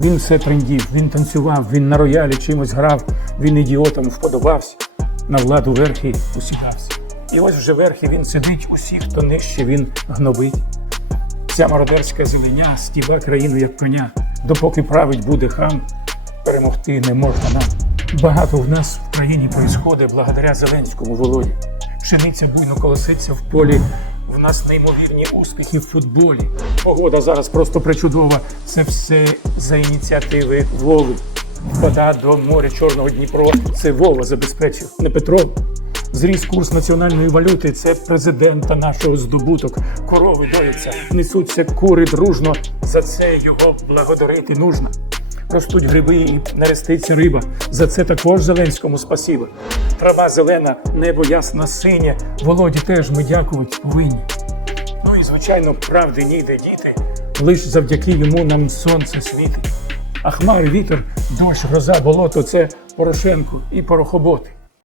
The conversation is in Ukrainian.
Він все трендів, він танцював, він на роялі чимось грав, він ідіотом вподобався, на владу верхи усідався. І ось вже верхи він сидить, усіх, хто нижче він гнобить. Ця мародерська зеленя стіба країну як коня, допоки править буде хам, перемогти не можна нам. Багато в нас в країні происходить благодаря Зеленському Володі. Пшениця буйно колоситься в полі. В нас неймовірні успіхи в футболі. Погода зараз просто причудова. Це все за ініціативи Вови. Вода до моря Чорного Дніпро. Це Вова забезпечив, не Петро. Зріс курс національної валюти. Це президента нашого здобуток. Корови дояться, несуться кури дружно. За це його благодарити нужно. Ростуть гриби і нереститься риба. За це також Зеленському спасибо. Трава зелена, небо ясно синє. Володі теж ми дякувати повинні. Звичайно, правди ніде діти. Лиш завдяки йому нам сонце світить. А хмари, вітер, дощ, гроза, болото це Порошенко і порохоботи.